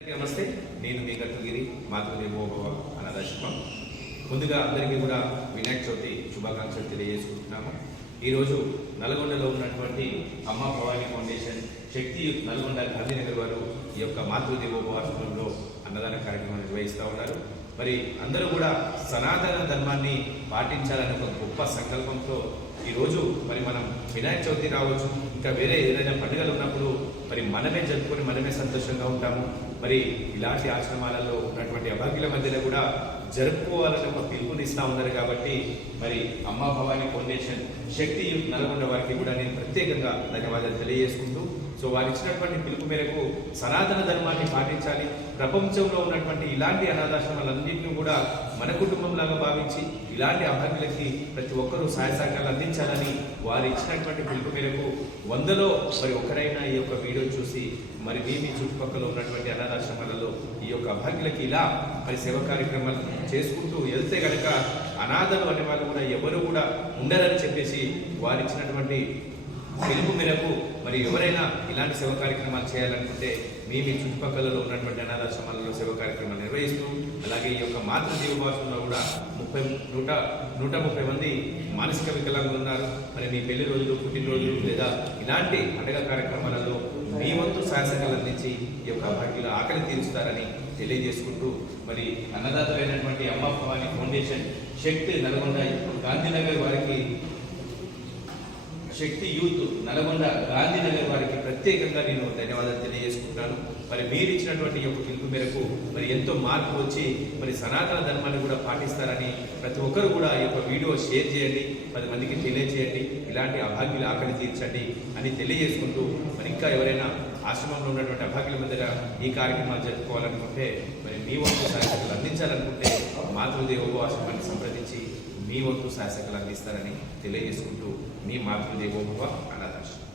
నమస్తే నేను మీ గట్టుగిరి మాతృదేవోభవ అనాథాశ్రమం ముందుగా అందరికీ కూడా వినాయక చవితి శుభాకాంక్షలు తెలియజేసుకుంటున్నాము. ఈరోజు నల్గొండలో ఉన్నటువంటి అమ్మ భవానీ ఫౌండేషన్ శక్తి నల్గొండ గాంధీనగర్ వారు ఈ యొక్క మాతృదేవోభవ ఆశ్రమంలో అన్నదాన కార్యక్రమం నిర్వహిస్తూ ఉన్నారు. మరి అందరూ కూడా సనాతన ధర్మాన్ని పాటించాలనే ఒక గొప్ప సంకల్పంతో ఈరోజు మరి మనం వినాయక చవితి రావచ్చు ఇంకా వేరే ఏదైనా పండుగలు ఉన్నప్పుడు మరి మనమే జరుపుకొని మనమే సంతోషంగా ఉంటాము. మరి ఇలాంటి ఆశ్రమాలలో ఉన్నటువంటి అభాగ్యుల మధ్యలో కూడా జరుపుకోవాలని ఒక పిలుపునిస్తా ఉన్నారు కాబట్టి మరి అమ్మా భవానీ ఫౌండేషన్ శక్తి యూత్ నల్గొండ వారికి కూడా నేను ప్రత్యేకంగా ధన్యవాదాలు తెలియజేసుకుంటూ సో వారు ఇచ్చినటువంటి పిలుపు మేరకు సనాతన ధర్మాన్ని పాటించాలి. ప్రపంచంలో ఉన్నటువంటి ఇలాంటి అనాథాశ్రమాలన్నింటినీ కూడా మన కుటుంబంలాగా భావించి ఇలాంటి అభ్యర్థులకి ప్రతి ఒక్కరూ సహాయ సహకారాలు అందించాలని వారు ఇచ్చినటువంటి పిలుపు మేరకు వందలో మరి ఒకరైనా ఈ యొక్క వీడియో చూసి మరి మీ మీ చుట్టుపక్కల ఉన్నటువంటి అనాథాశ్రమాలలో ఈ యొక్క అభ్యర్థులకి ఇలా మరి సేవ కార్యక్రమాలు చేసుకుంటూ వెళ్తే కనుక అనాథలు అనే వాళ్ళు కూడా ఎవరు కూడా ఉండరని చెప్పేసి వారు ఇచ్చినటువంటి పిలుపు మేరకు మరి ఎవరైనా ఇలాంటి సేవ కార్యక్రమాలు చేయాలనుకుంటే మీ మీ చుట్టుపక్కలలో ఉన్నటువంటి అనాథాశ్రమాలలో సేవ కార్యక్రమాలు నిర్వహిస్తూ అలాగే ఈ యొక్క మాతృ జీవభాషలో కూడా ముప్పై నూట నూట ముప్పై మంది మానసిక వికలాంగులు ఉన్నారు. మరి మీ పెళ్ళి రోజులు పుట్టినరోజులు లేదా ఇలాంటి పండగ కార్యక్రమాలలో మీ వంతు శాసనాలు అందించి ఈ యొక్క వాటిలో ఆకలి తీరుస్తారని తెలియజేసుకుంటూ మరి అన్నదాతలైనటువంటి అమ్మ భవానీ ఫౌండేషన్ శక్తి నల్గొండ గాంధీనగర్ వారికి శక్తి యూత్ నల్గొండ గాంధీనగర్ వారికి ప్రత్యేకంగా నేను ధన్యవాదాలు తెలియజేసుకుంటాను. మరి మీరు ఇచ్చినటువంటి ఈ యొక్క పిలుపు మేరకు మరి ఎంతో మార్పు వచ్చి మరి సనాతన ధర్మాన్ని కూడా పాటిస్తారని ప్రతి ఒక్కరు కూడా ఈ యొక్క వీడియో షేర్ చేయండి పది మందికి తెలియజేయండి ఇలాంటి అభాగ్యులు ఆకలి తీర్చండి అని తెలియజేసుకుంటూ మరి ఇంకా ఎవరైనా ఆశ్రమంలో ఉన్నటువంటి అభాగ్యుల మధ్య ఈ కార్యక్రమాలు జరుపుకోవాలనుకుంటే మరి మీ వంతు సహాయకులు అందించాలనుకుంటే మాతృదేవో ఆశ్రమాన్ని సంప్రదించి మీ వంతు శాసకులు అందిస్తారని తెలియజేసుకుంటూ మీ మాతృదేవోభవ అనాథాశ్రమం